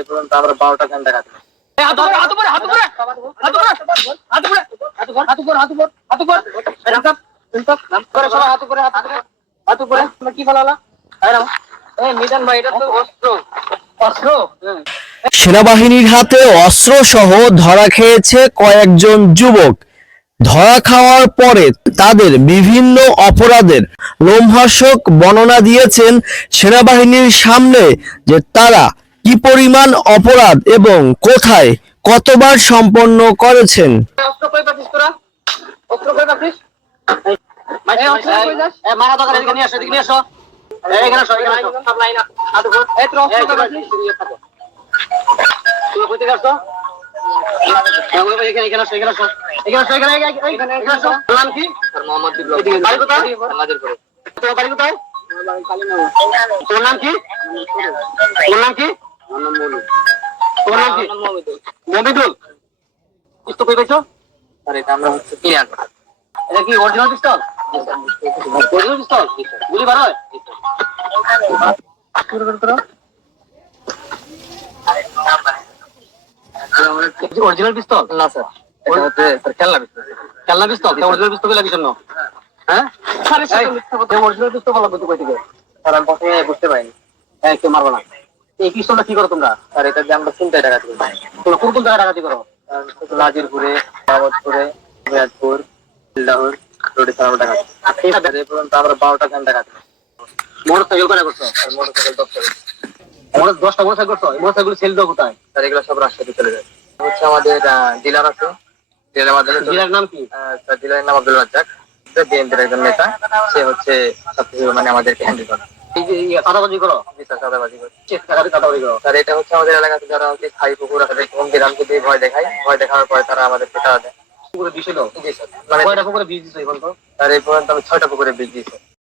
এই পর্যন্ত আমরা 12টা ঘন্টা কাটে। সেনাবাহিনীর হাতে অস্ত্র সহ ধরা খেয়েছে কয়েকজন যুবক। ধরা খাওয়ার পরে তাদের বিভিন্ন অপরাধের লোমহর্ষক বর্ণনা দিয়েছেন সেনাবাহিনীর সামনে, যে তারা কি পরিমাণ অপরাধ এবং কোথায় কতবার সম্পন্ন করেছেন। অরিজিনাল পিস্তল না স্যার, এটা হচ্ছে খেলনা পিস্তল। খেলনা পিস্তল, অরিজিনাল পিস্তল লাগে জন্য। হ্যাঁ অরিজিনাল পিস্তল বলা কই থেকে? স্যার আমি প্রথমে বুঝতে পারিনি। হ্যাঁ কেউ মারবো না। এই পিস্তলটা কি করো তোমরা? স্যার এটা দিয়ে আমরা 3টা ডাকাতি করি। তোমরা কোন কোন জায়গায় ডাকাতি করো? নাজিরপুরে, বাবতপুরে, মিয়াদপুর, লাহোর, রোডে সারা ডাকাতি। এই পর্যন্ত আমরা 12টা ঘন্টা ডাকাতি। মোটরসাইকেল করে করছো? মোটরসাইকেল 10টা। আমাদের 10টা মোটরসাইকেল করছো? মোটরসাইকেল সেল দাও কোথায়? স্যার এগুলো সব রাজশাহী চলে যায়। হচ্ছে আমাদের ডিলার আছে, ডিলারের মাধ্যমে। ডিলার নাম কি? স্যার ডিলারের নাম আব্দুল রাজ্জাক, বিএনপির একজন নেতা। সে হচ্ছে সবকিছু মানে আমাদেরকে হ্যান্ডেল করে। এই যে চাঁদাবাজি করো? জি স্যার চাঁদাবাজি করো। চাঁদাবাজি করো স্যার? এটা হচ্ছে আমাদের এলাকাতে যারা হচ্ছে স্থায়ী পুকুর আছে, গ্রামকে দিয়ে ভয় দেখায়, ভয় দেখানোর পরে তারা আমাদেরকে টাকা দেয়। পুকুরে বিষ এলো? জি স্যার। মানে কয়টা পুকুরে বীজ দিচ্ছ এখন? তো স্যার এই পর্যন্ত আমি 6টা পুকুরে বীজ দিয়েছি।